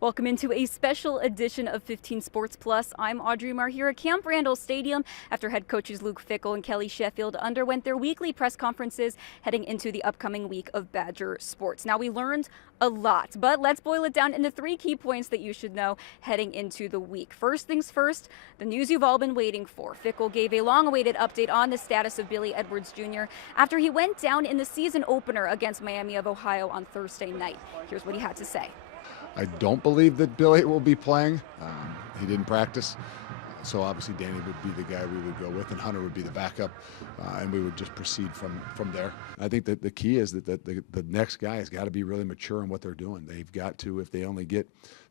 Welcome into a special edition of 15 Sports Plus. I'm Audrey Marr here at Camp Randall Stadium after head coaches Luke Fickell and Kelly Sheffield underwent their weekly press conferences heading into the upcoming week of Badger sports. Now, we learned a lot, but let's boil it down into 3 key points that you should know heading into the week. First things first, the news you've all been waiting for. Fickell gave a long-awaited update on the status of Billy Edwards Jr. after he went down in the season opener against Miami of Ohio on Thursday night. Here's what he had to say. I don't believe that Billy will be playing. He didn't practice. So obviously Danny would be the guy we would go with, and Hunter would be the backup, and we would just proceed from there. I think that the key is that the next guy has got to be really mature in what they're doing. They've got to, if they only get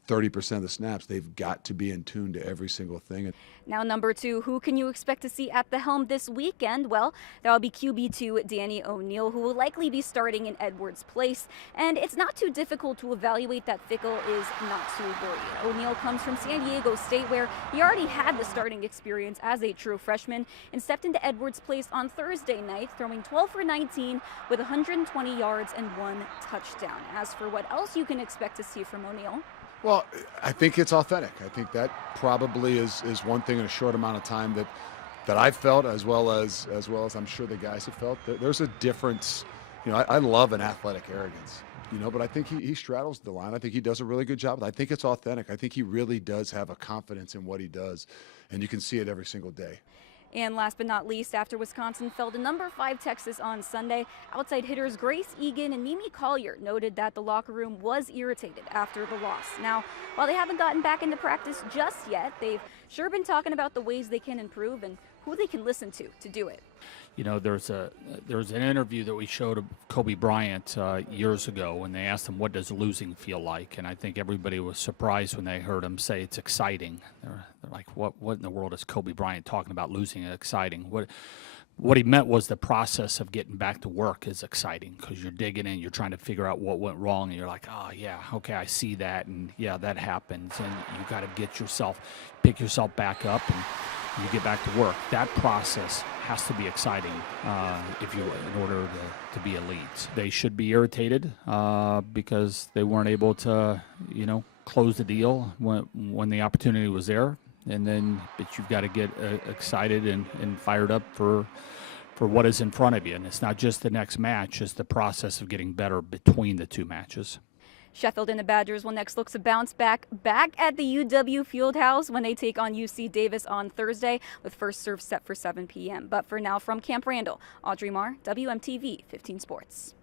30% of the snaps, they've got to be in tune to every single thing. Now, number 2, who can you expect to see at the helm this weekend? Well, that will be QB2 Danny O'Neal, who will likely be starting in Edwards' place. And it's not too difficult to evaluate that Fickell is not too worried. O'Neal comes from San Diego State, where he already had the starting experience as a true freshman and stepped into Edwards' place on Thursday night, throwing 12 for 19 with 120 yards and 1 touchdown. As for what else you can expect to see from O'Neal, well, I think it's authentic. I think that probably is one thing in a short amount of time that I've felt, as well as I'm sure the guys have felt. There's a difference. You know, I love an athletic arrogance, but I think he straddles the line. I think he does a really good job. I think it's authentic. I think he really does have a confidence in what he does, and you can see it every single day. And last but not least, after Wisconsin fell to number 5 Texas on Sunday, outside hitters Grace Egan and Mimi Collier noted that the locker room was irritated after the loss. Now, while they haven't gotten back into practice just yet, they've sure been talking about the ways they can improve and who they can listen to do it. You know, there's an interview that we showed of Kobe Bryant years ago when they asked him, what does losing feel like? And I think everybody was surprised when they heard him say it's exciting. They're like, what in the world is Kobe Bryant talking about losing and exciting? What he meant was the process of getting back to work is exciting, because you're digging in, you're trying to figure out what went wrong, and you're like, oh, yeah, okay, I see that, and yeah, that happens, and you got to pick yourself back up, and you get back to work. That process has to be exciting in order to be elite. They should be irritated because they weren't able to, close the deal when the opportunity was there. But you've got to get excited and fired up for what is in front of you. And it's not just the next match, it's the process of getting better between the 2 matches. Sheffield and the Badgers will next look to bounce back at the UW Fieldhouse when they take on UC Davis on Thursday, with first serve set for 7 p.m. But for now, from Camp Randall, Audrey Marr, WMTV 15 Sports.